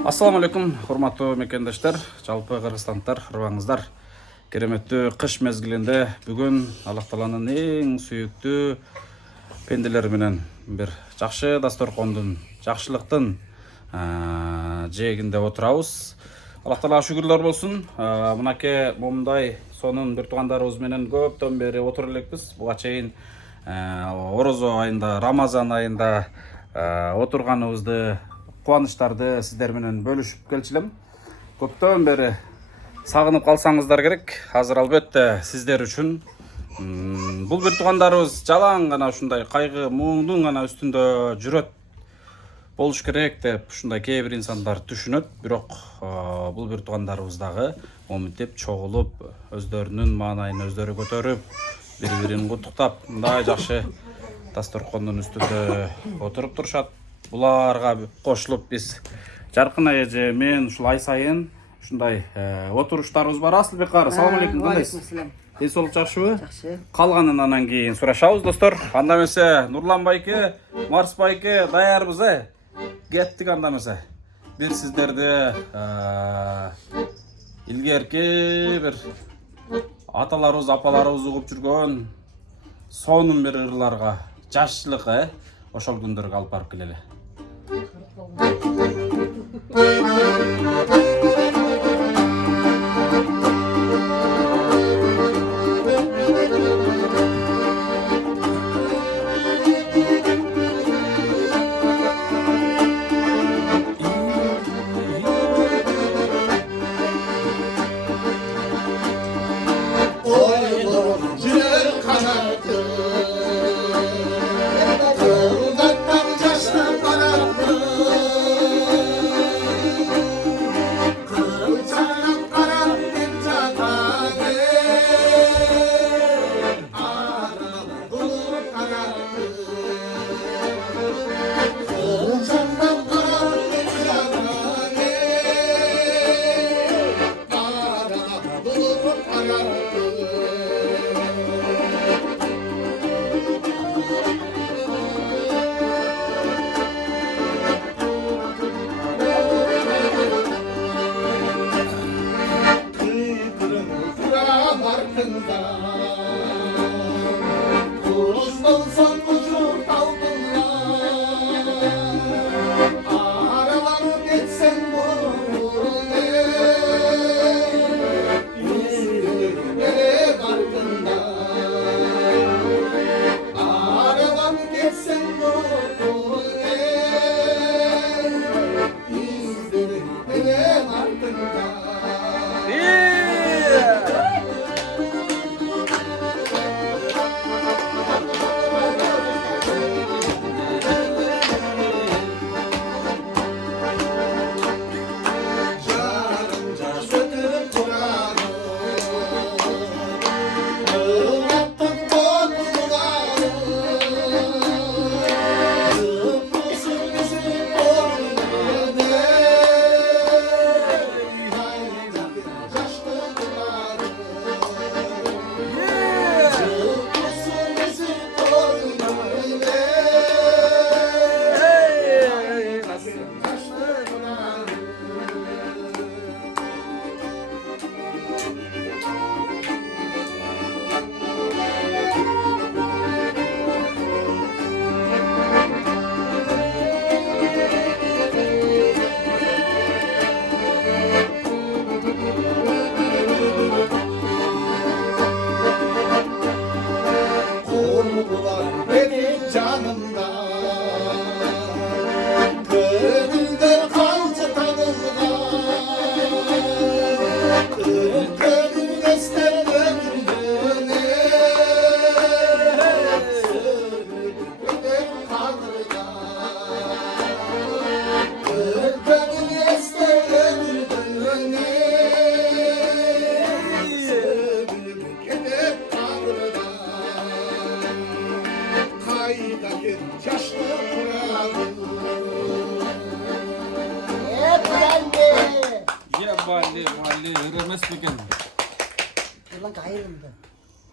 Ассаламу алейкум, урматтуу мекендештер, жалпы кыргызстандыктар, кырбаңыздар. Кереметтүү кыш мезгилинде бүгүн Аллах Тааланын эң сүйүктүү пенделери менен бир жакшы дасторкондун, жакшылыктын жээгинде отурабыз. Аллах Таалага шүгүрлөр болсун. Мынакей момундай сонун бир туугандарыбыз менен көптөн бери отура элекпиз. Буга чейин Орозо айында, Рамазан айында отурганыбызды, кубанычтарды сиздер менен бөлүшүп келчүлөм. Көптөн бери сагынып калсаңыздар керек. Азыр албетте сиздер үчүн бул бир туугандарыбыз жалаң гана ушундай кайгы, муңдун гана үстүндө жүрөт болуш керек деп ушундай кээ бир инсандар түшүнөт. Бирок бул бир туугандарыбыз дагы моминтип чогулуп, өздөрүнүн маанайын өздөрү көтөрүп, бири-бирин куттуктап, мындай жакшы дасторкондун үстүндө отуруп турушат. Буларга кошулуп биз Жаркын эже мен ушул ай сайын ушундай отуруштарыбыз бар. Асылбек ары, салам алейкум, кандайсыз? Ден соолук жакшыбы? Жакшы. Калганын анан кийин сурашабыз, достор. Анда эмесе Нурлан байке, Марс байке даярбыз, Кеттик анда эмесе. Бир сиздерди илгерки бир аталарыбыз, апаларыбыз угуп жүргөн сонун бир ырларга, жашчылык, ошол күндөргө алып барып келели.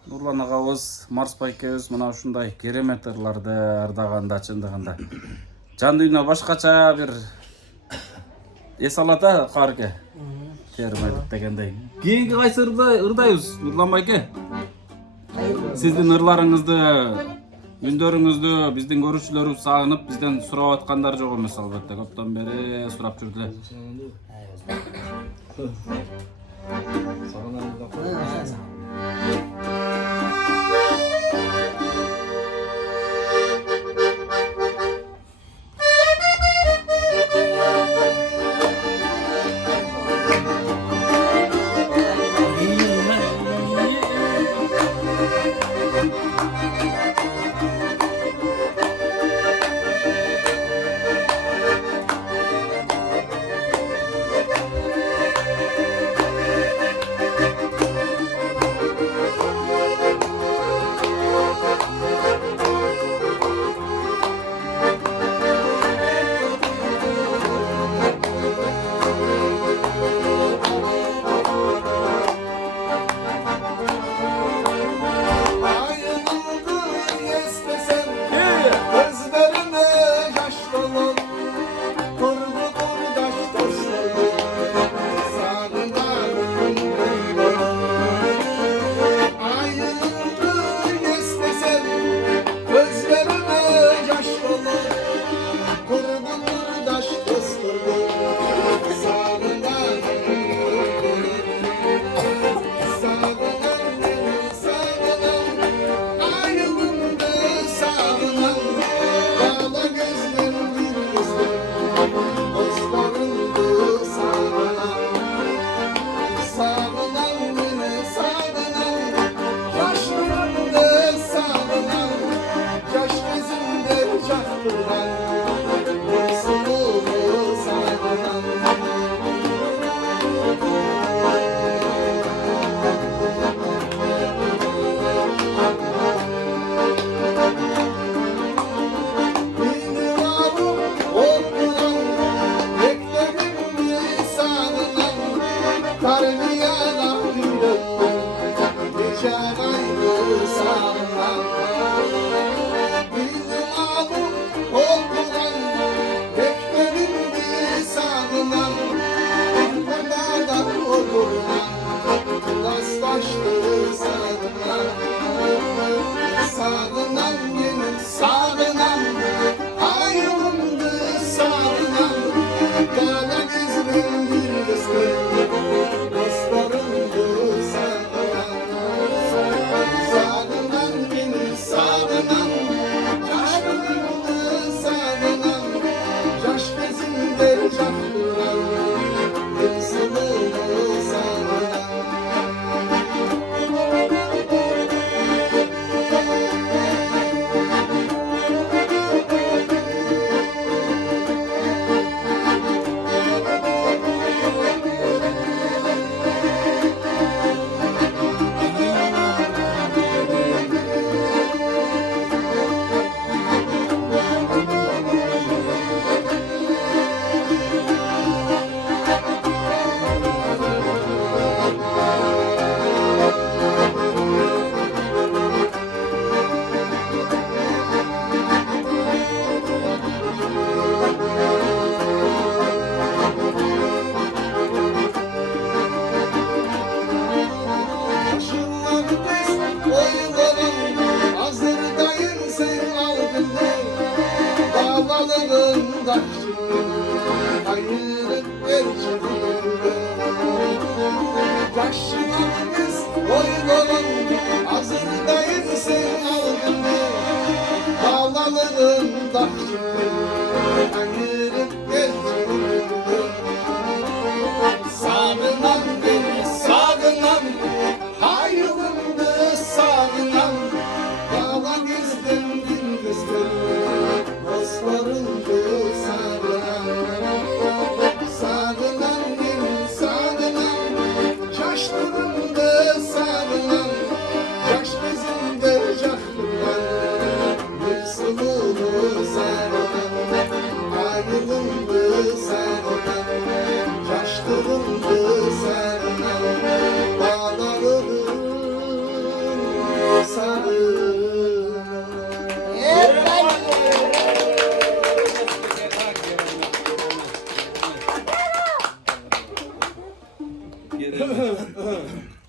Нурлан агабыз, Марс байкебиз мына ушундай керемет ырларды ырдаганда чындыгында жан дүйнө башкача бир Esalata qarga. Termaydık degендей. Keyingi qaysi ırdayız Nurlan bayke? Sizdin ırlarыңызды, ündörүңүздү биздин көрүүчүлөрүбүз сагынып, бизден сурап аткандар жок эмес албетте. Көптөн бери сурап жүрдүлөр.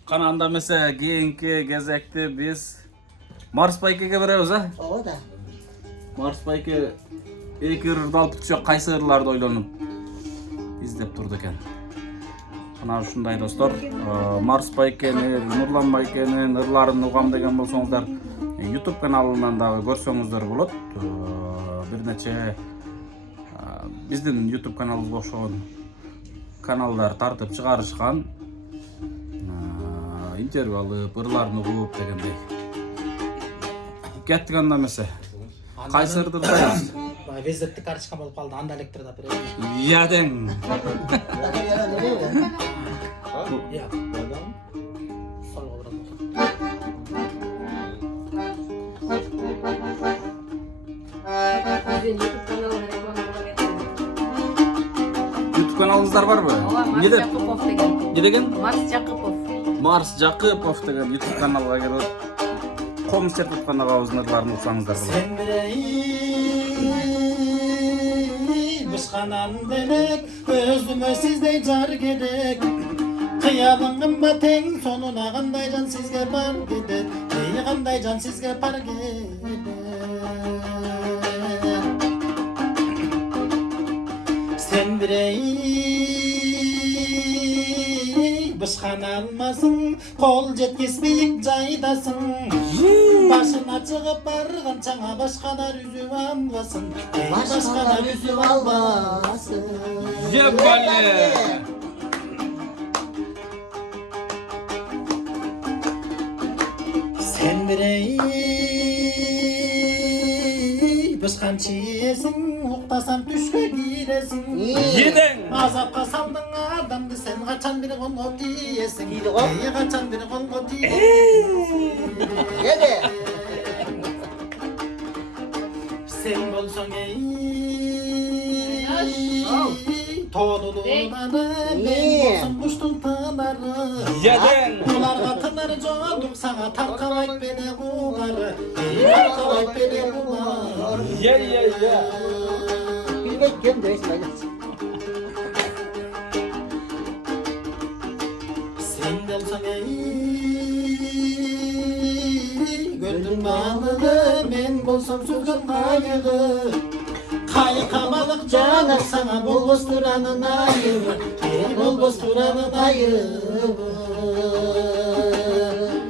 Kana anda mesela keyinki gezekti biz Mars Bayke'ge barabız ha? O da. Mars Bayke iki ırdı alıp tutsak kayсы ырlарды ойлонуп издеп турду экен. Ana ушундай достор, Mars Байкени, Нурлан Байкенин ырларын угам деген болсоңуздар, YouTube каналынан дагы көрсөңүздөр болот. Бир нече биздин YouTube каналыбызга окшогон каналдар тартып чыгарышкан. Интервью алып, ырларын угуп дегендей. Кеттик анда эмесе. Кайсы ырды ырдайбыз? Везеттик карчкан болуп калды, анда электр да берет. Я дең. Я. Солго бурат. YouTube каналыңыздар барбы? Марс Жакыпов деген. Не деген? Марс Жакыпов. Марс Жакыпов деген YouTube каналга кирип, комуз чертип аткан агабыздын ырларын уксаңыздар болот. Sen birey, bışkanan delek, özüme sizdey jar gerek. Kıyalığımba teng, sonuna kanday can sizge par gider. Ey kanday can sizge par gider. Sen birey, bışkan almasın, kol jetkesmeyik jaydasın. Başına çıkıp bargan çağa başkalar üzüp almasın. Ey başkalar üzüp almasın. Ебали! Sen birey, bışkan çiyesin, uktasam düşke giresin. Yedin! Azapka saldın adamdı, sen kaçan bir kolgo diyesin. Yedi kol. Ey kaçan bir kolgo diyesin. Gel. Sen bolson ey Toğduluğları ben bolson kuştun tığları Yedin! Ularga tınır joğduk sana tarkalayt beni kuğarı Ey tarkalayt beni kuğarı Ye. Bilmek kim de ismi. Sen bolson ey Gördün balığı men bolsam süzgün kayığı Kayıka balık canır sana bol bosturanın ayığı Ey bol bosturanın ayığı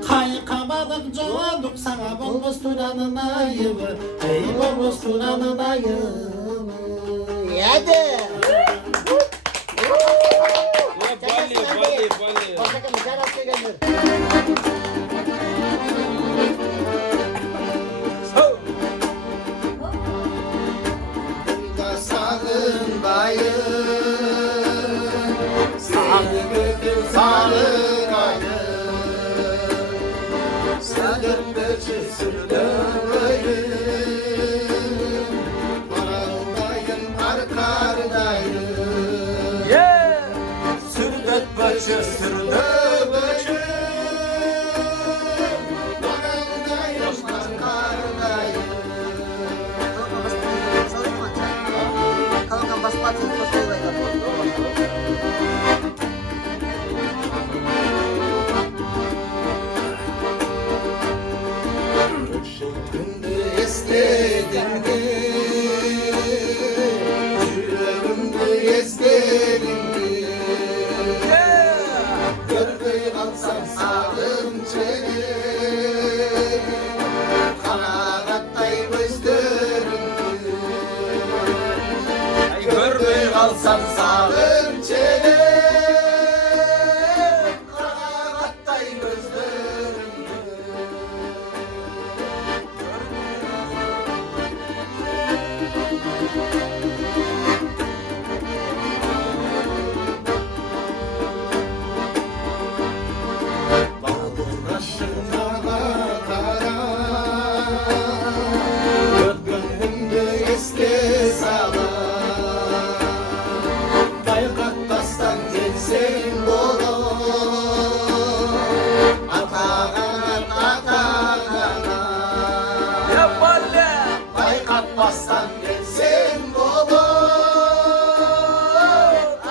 Kayıka balık canır sana bol bosturanın ayığı Ey bol bosturanın ayığı Hadi. Bali. Bakın güzel atıyor gelir. Sağın bayı Seni gördüm sağın ayı Sağın böçü sürdüm Maraldayın arkardayın Ye! Sürdük böçü sürdük böçü Maraldayın arkardayın Kalkan basmatın Yüreğimde istedim ki Yüreğimde istedim ki Görmeyi kalsam sağım çeni Kanagattay gözlerimdi Görmeyi kalsam sağım çeni Kanagattay gözlerimdi Başına bakara Gönlümde eski sağla Bayraktastan gelsin dolu Atağana Ебали! Bayraktastan gelsin dolu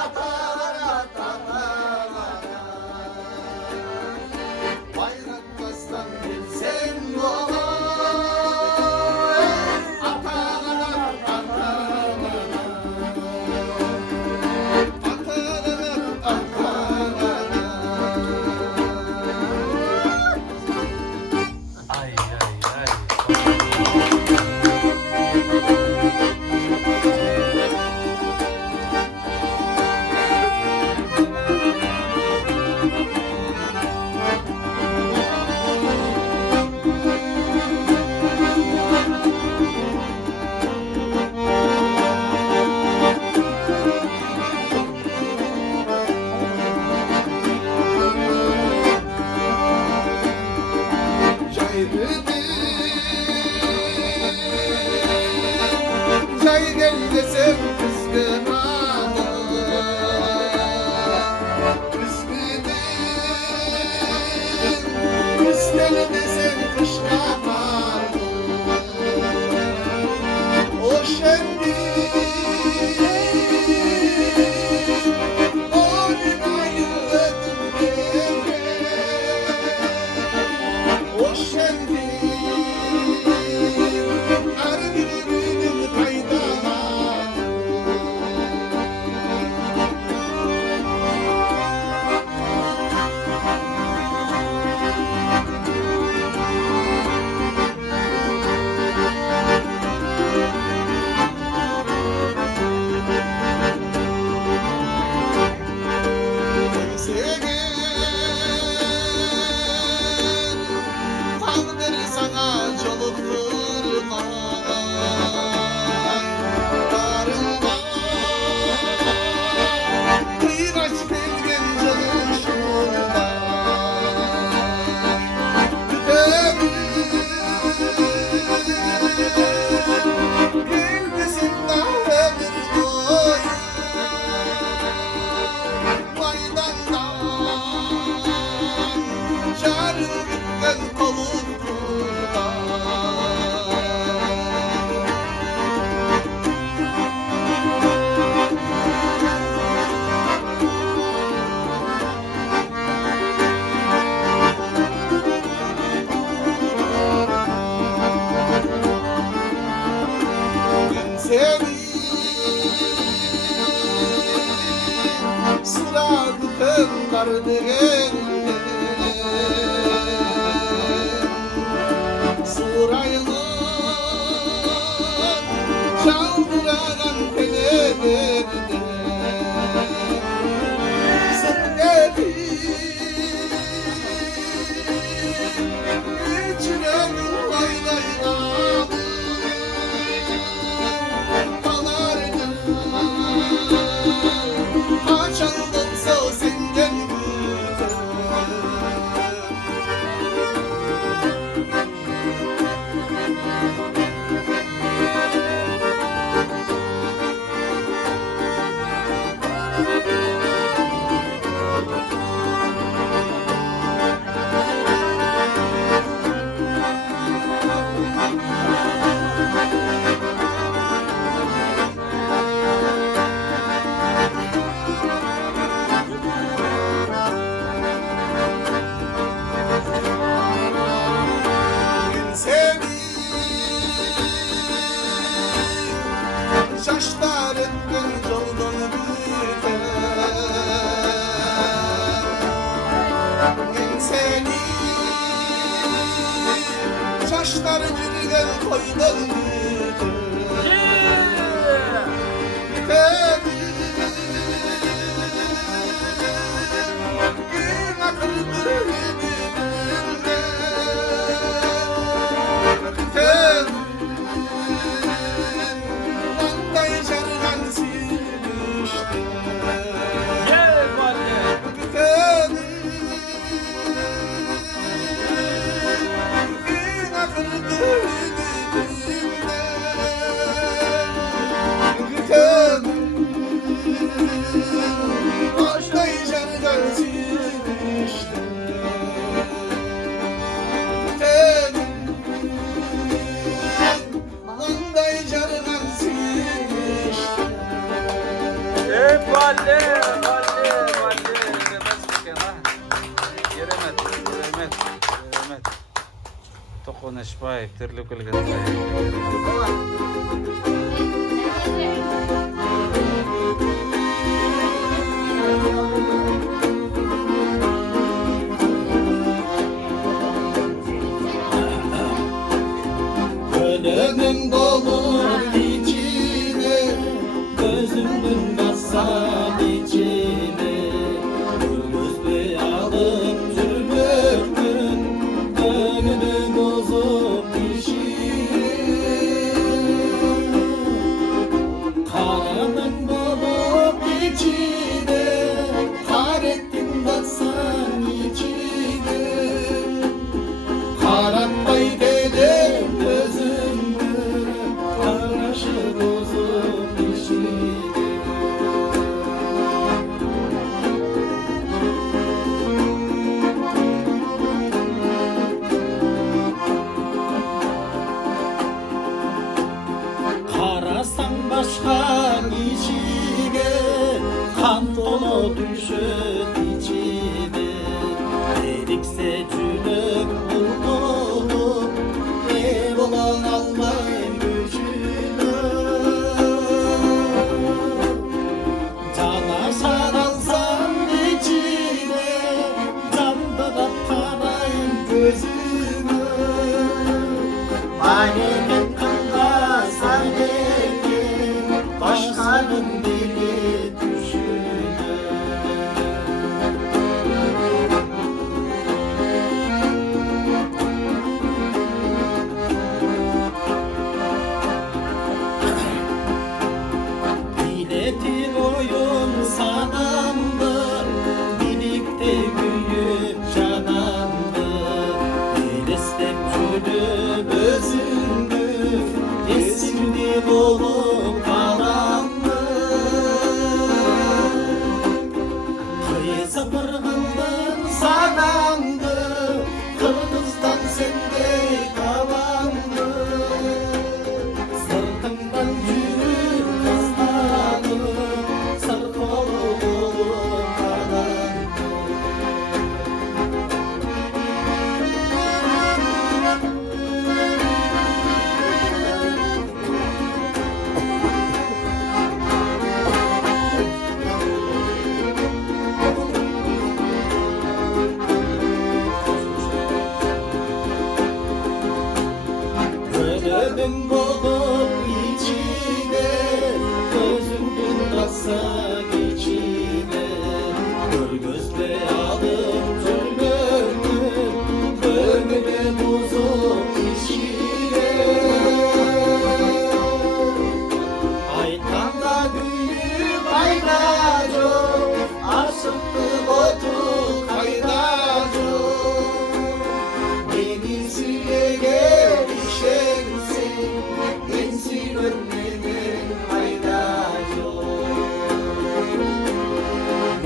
Atağana Şaşlar yürüyen koydan Tokuneşbay, türlü kılgın. Gönlümün dolur içine, gözümün bassam içine. Gündüz bir alım cürmümün, gönlümün uzun dişine. Karanın dolur içine, karettin bassam içine. Karatmay dedim gözümü, karışır uzun işine. Karasan başka kişiye, kan dolu düşüp içime. Erikse cülük bulduğum, ev olan Allah'ın gücüne. Cana sarılsam içine, candıra parayım gözüme. Manemin kanka sahnekin, başkanın dili düşüne. Biletin oyun sanandır, birlikte büyük canandır. Bir istek cülüm özündür, esimdi bulup karandır. Kıyısı pırgındın sanandır, kırmızdan sende kalandır. Sırtımdan yürür kızlarım, sır kolu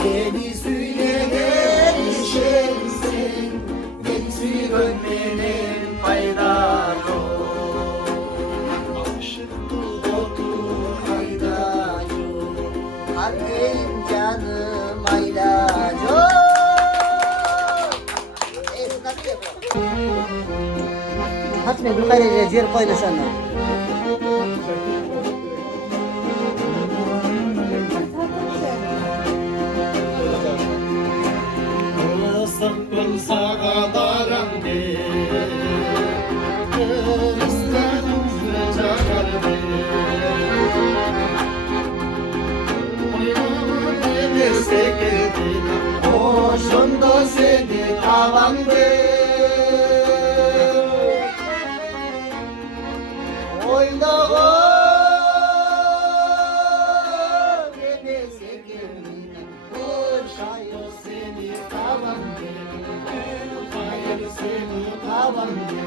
Beni söyleyen işemsin, ben söylemenin fayda yok. Aşıklı otur fayda yok. Kalbim canım aylacı. Nasıl yapalım? Hatme yukarıya ciğer koydu sana. Sakın sağa darandı, Kırıstanım sıcakardı. Oynama demese geldin, hoşunda seni tavandı. Oynama demese geldin, Hayır seni tavandı, hayır seni tavandı.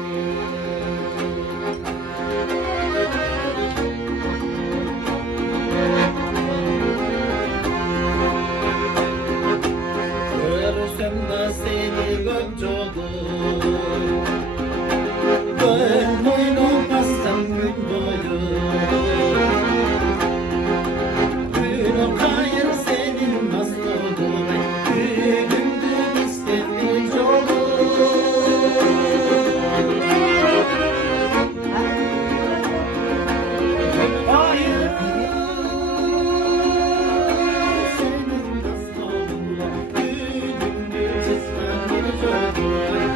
Görsem de seni gökçodu, ben oynamazsam gün boyu. Gün hayır senin masladın, günümdü istemiş olur. Hayır senin masladın, günümdü çizmemiş olur.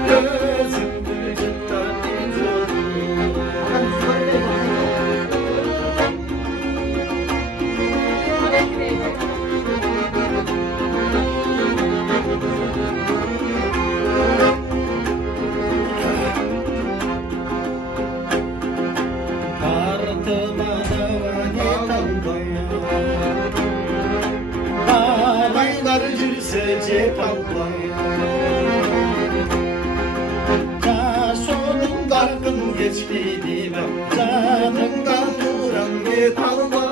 Gözümdü cidden olur. Kartıma davane kaldım, alaylar gülse cepallam. Kaşonun dargın geçmedi ben, canımdan duran bir kalmam.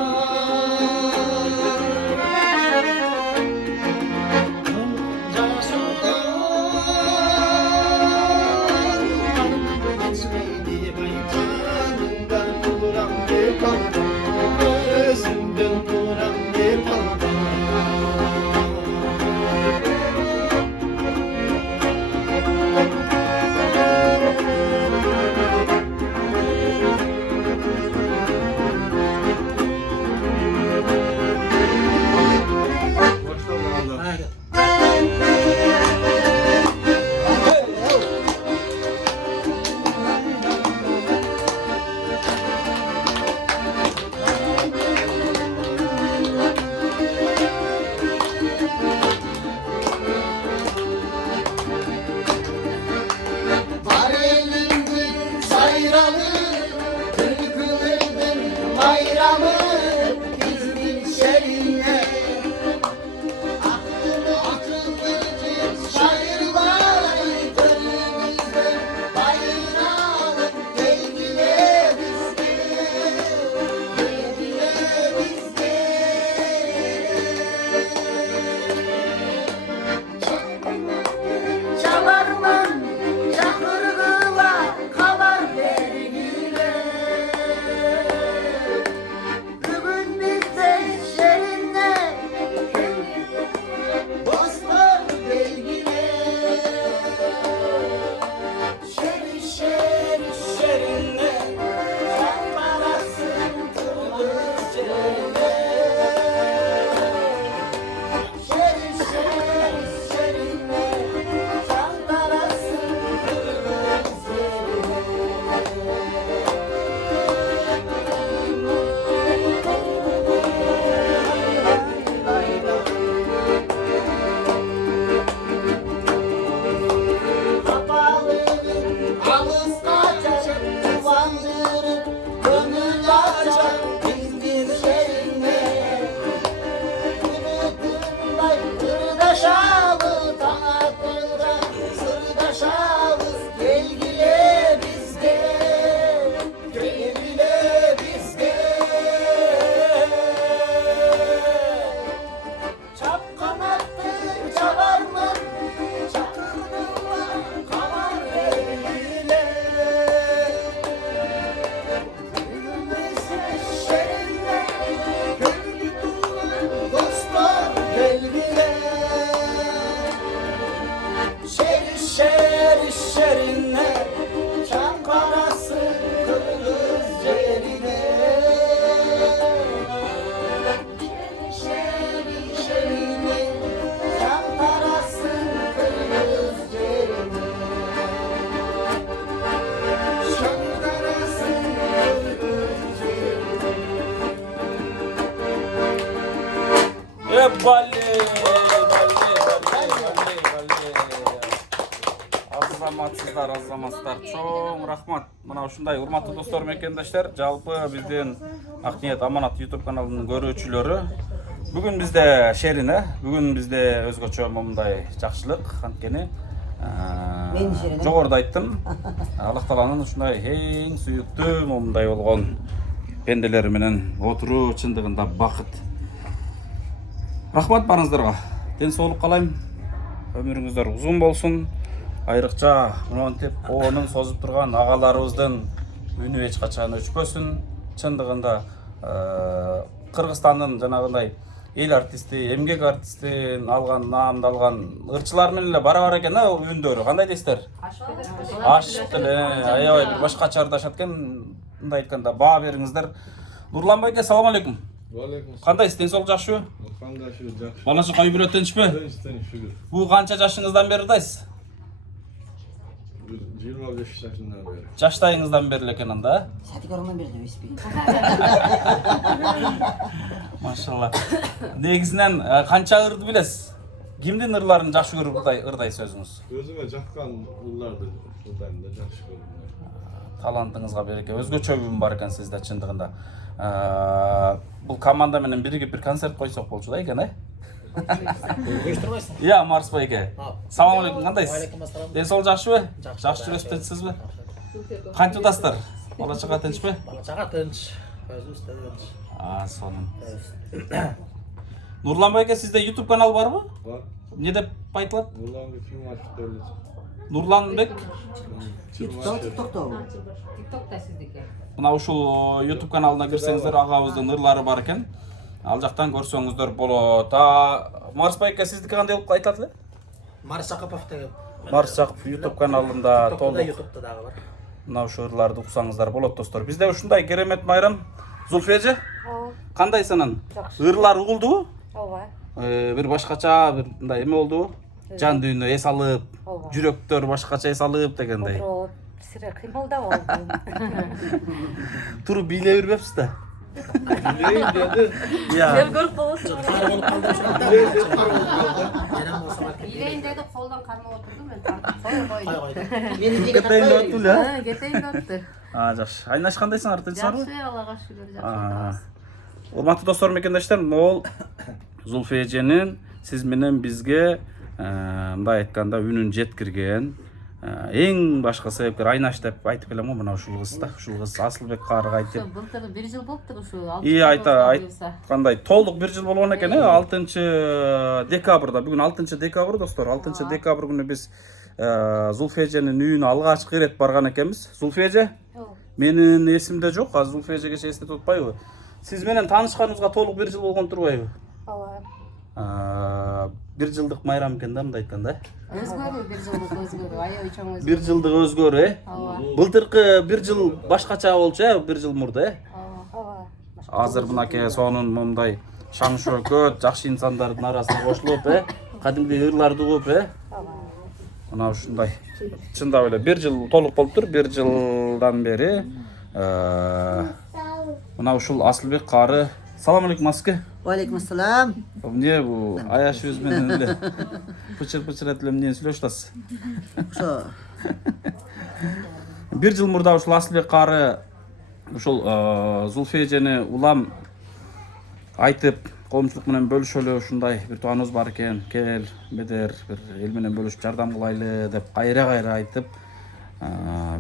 Азаматсыздар, азаматтар, чоң рахмат. Мына ушундай урматтуу достор, мекендештер, жалпы биздин Акниет Аманат YouTube каналынын көрүүчүлөрү. Бүгүн бизде шерин, бүгүн бизде өзгөчө момундай жакшылык, анткени жогоруда айттым. Аллах Тааланын ушундай эң сүйүктүү момундай болгон пенделери менен отуруу чындыгында бакыт. Рахмат барыңыздарга. Ден соолук каалайм. Өмүрүңүздөр узун болсун. Айрыкча монтип оонун созуп турган агаларыбыздын үнү эч качан өчпөсүн. Чындыгында Кыргызстандын жанагындай эл артисти, эмгек артистин алган, наамды алган ырчылар менен эле бара-бар экен үндөрү. Кандай дейсиздер? Ашык деле, аябай бир башкача ырдашат экен. Мындай айтканда баа бериңиздер. Нурлан байке, салам алейкум. Кандайсыз? Ден соолук жакшыбы? Кандай жакшы. Бала чака үй бүлө тынчпы? Шүгүр. Бул канча жашыңыздан бери ырдайсыз? 25 жашынан бери. Жаштайыңыздан бери экен анда. Сәті көріңмен берді өйспей. Машалла. Негизинен канча ырды билесиз? Кимдин ырларын жакшы көрүп ырдайсыз өзүңүз? Өзүмө жаккан ылдарды ылдайм да жакшы көрүм. Талантыңызга береке. Өзгөчө үн бар экен сизде чындыгында. Бул команда менен биригип бир концерт койсок болчу да экен, Uyuşturmayısın. Iya, Mars байке. Салам алейкум, кандайсыз? Алейкумассалам. Ден соолук жакшыбы? Жакшы жүрөсүп жатсызбы? Канча удастыр? Бала чака тынчпы? Bala çağa tınç. Özümüz de tınç. Сонун. Нурлан байке, сизде YouTube канал барбы? Бар. Не деп айтылат? Уланды фильм ачып берди. Нурланбек. Тиктокта. Тиктокта сиздики. Мына ушул YouTube каналына кирсеңиздер, агабыздын ырлары бар экен. Ал жактан көрсөңүздөр болот. Марс байке, сиздики кандай болуп айтылат эле? Maris Akapov деген. Марс Жакып YouTube каналында TikTok'ta da толук YouTube'da da var. мына ушул ырларды уксаңыздар болот достор. Бизде ушундай керемет майрам. Зульфия эже, кандайсың? Ырлар угулдубу? Ооба. Бир башкача бир мындай эме болдубу? Жан дүйнө эс алып, жүрөктөр башкача эс алып дегендей. Сире кыймылда болду. Туруп бийлей бербепсиз да? Билейин деди. Иә. Көрүп болосуң. Kar olup kaldım şu Билейин деп кар болуп калды. Eren olsa var ki. Илейин деди, колдон кармап отурдум мен. Кой Koy койду. koydu. Мені деге Кетейин деп тақтай аттым эле. Кетейин дептир. Жакшы. Айнаш кандайсың? Артыңыздарбы? Жакшы, Аллага шүгүр жакшы. Урматтуу достор, мекендештер, могул Зульфия эженин сиз менен бизге мындай айтканда үнүн жеткирген эң башка себепкер Айнаш деп айтып келем го, мына ушул кыз да. Ушул кыз Асылбек каарга айтып. Былтыр 1 жыл болуптур ушул. Айткандай толук 1 жыл болгон экен, 6-декабрда. Бүгүн 6-декабр достор. 6-декабр күнү биз Зульфия эженин үйүнө алгачкы ирет барган экенбиз. Зульфия эже, менин эсимде жок, азыр Зульфия эжеге эсте тутпайбы? Сиз менен таанышканыбызга толук 1 жыл болгон турбайбы? Ооба. 1 жылдык майрам экен да, мындай айтканда. Өзгөрүү 1 жылдык өзгөрүү, аябай чоң өзгөрүү. 1 жылдык өзгөрүү, Былтыркы 1 жыл башкача болчу, 1 жыл мурда, Ооба. Азыр мынакей сонун момундай шаң шөкөт, жакшы инсандардын арасына кошулуп, кадимги ырларды угуп, мына ушундай. Чындап эле 1 жыл толук болуптур, 1 жылдан бери мына ушул Асылбек кары. Салам алейкум, Аске. Алейкум ассалам. Эмне бу аяш жүз менен эле пычыр-пычыр этип эмне сүйлөшүп атасыз? Ошо. 1 жыл мурда ушул Асылбек кары ушул Зульфия эжени улам айтып, коомчулук менен бөлүшөлү, ушундай бир тууганыбыз бар экен, кел, бедер бир эл менен бөлүшүп жардам кылайлы деп кайра айтып,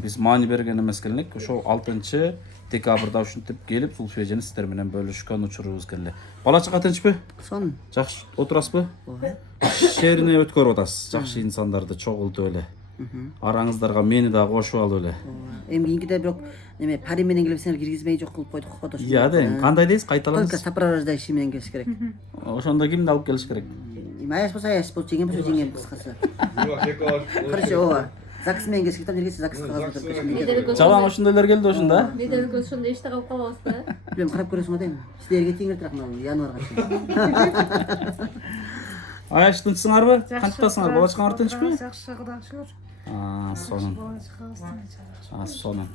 биз маани берген эмес келдик. Ошол 6-декабрда ушинтип келип, Зульфия эжени сиздер менен бөлүшкөн учурубуз келди. Бала чака тынчпы? Сон. Жакшы отурасызбы? Шерине өткөрүп атасыз. Жакшы инсандарды чогултуп эле. Араңыздарга мени да кошуп алып эле. Эми кийинкиде бирок неме пари менен келип сени киргизбей жок кылып койдук го. Иә, да, кандай дейсиз? Кайталаңыз. Только сопровождающий менен келиш керек. Ошондо кимди алып келиш керек? Аяш болсо жеңем болсо жеңем кыскасы. Бирок эки баш. Короче, ооба. ЗАГС менен келиш керек, нерсе ЗАГС кагаз өтүп Жалаң ошондойлор келди ошондо. Бедер көз ошондо иште калып калабыз да. Билем, карап көрөсүң го дейм. Силерге тең эле мына январга чейин. Аяш тынчсыңарбы? Кантасыңар? Бала чакаңар тынчпы? Жакшы, Кудайга шүгүр. Сонун. Бала чакабыз тынч. Сонун.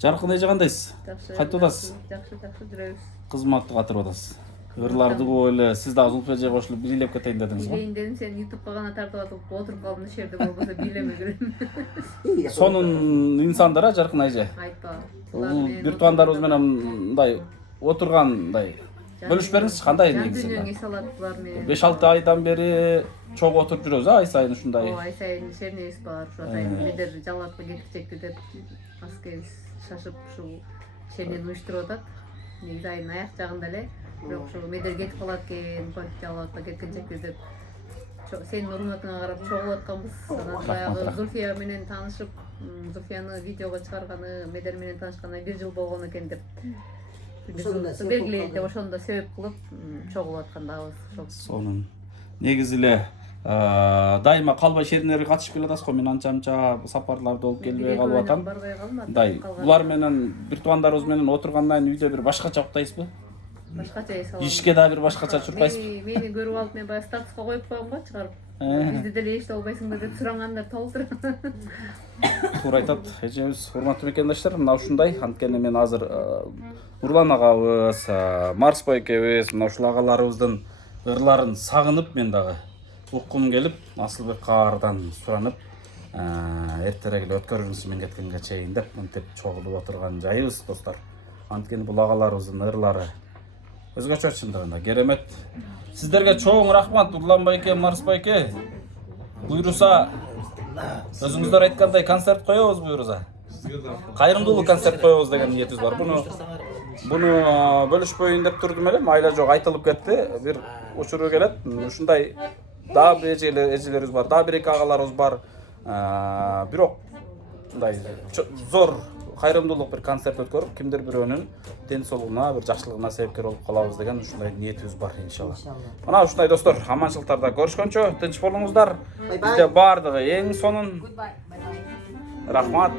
Жаркын эже кандайсыз? Жакшы. Кайтып атасыз? Жакшы жүрөбүз. Кызматты катырып атасыз. Ырларды коюп эле сиз дагы Зулфия эже кошулуп бийлеп кетейин дедиңиз го. Билейин дедим, сени ютубка гана тартып атып отуруп калдым иш жерде, болбосо бийлемей жүрөм. Сонун инсандар а Жаркын эже. Айтпа. Бул бир туугандарыбыз менен мындай отургандай бөлүшүп бериңизчи, кандай Жан негизи? дүйнөң эс алат булар менен. 5-6 айдан бери чогуу отуруп жүрөбүз ай сайын ушундай. Ай сайын шернебиз бар, ушу атайын медер жалатка кеткичекти деп аскебиз шашып ушул шернени уюштуруп атат. Негизи айдын аяк жагында эле, бирок ушул медер кетип калат экен, жалатка кеткенчекти деп сенин урматыңа карап чогулуп атканбыз. Анан баягы Зульфия менен таанышып, Зульфияны видеого чыгарганы, медер менен таанышканына 1 жыл болгон экен деп. Белгилейин деп ошондо себеп кылып чогулуп аткандабыз. Сонун. Негизи эле дайыма калбай шернелерге катышып келе атасыз го. Мен анча сапарларда болуп келбей калып атам. Барбай калмадым. Мындай булар менен бир туугандарыбыз менен отургандан кийин үйдө бир башкача уктайсызбы? Башкача эс алам. Ишке да бир башкача чуркайсызбы? Мени көрүп алып мен баягы статуска коюп койгом го чыгарып. Бизди деле эчте албайсыңдар деп сурагандар толтур. Туура айтат эжебиз. Урматтуу мекендештер, мына ушундай. Анткени мен азыр Нурлан агабыз, Марспой экебиз, мына ушул агаларыбыздын ырларын сагынып мен дагы уккум келип, Асылбек каардан суранып, эртерээк эле өткөрүңүзчү мен кеткенге чейин деп мынтип чогулуп отурган жайыбыз достор. Анткени бул агаларыбыздын ырлары өзгөчө чындыгында керемет. Сиздерге чоң рахмат Нурлан байке, Марс байке. Буйруса өзүңүздөр айткандай концерт коебуз буйруса. Кайрымдуулук концерт коебуз деген ниетибиз бар. Буну бөлүшпөйүн деп турдум эле, майла жок айтылып кетти. Бир учуру келет. Ушундай дагы бир эжелерибиз бар, дагы бир эки агаларыбыз бар. Бирок мындай зор кайрымдуулук бир концерт өткөрүп, кимдир бирөөнүн ден соолугуна, бир жакшылыгына себепкер болуп калабыз деген ушундай ниетибиз бар иншалла. Мына ушундай достор, аманчылыктарда көрүшкөнчө тынч болуңуздар. Бизде бардыгы эң сонун. Рахмат.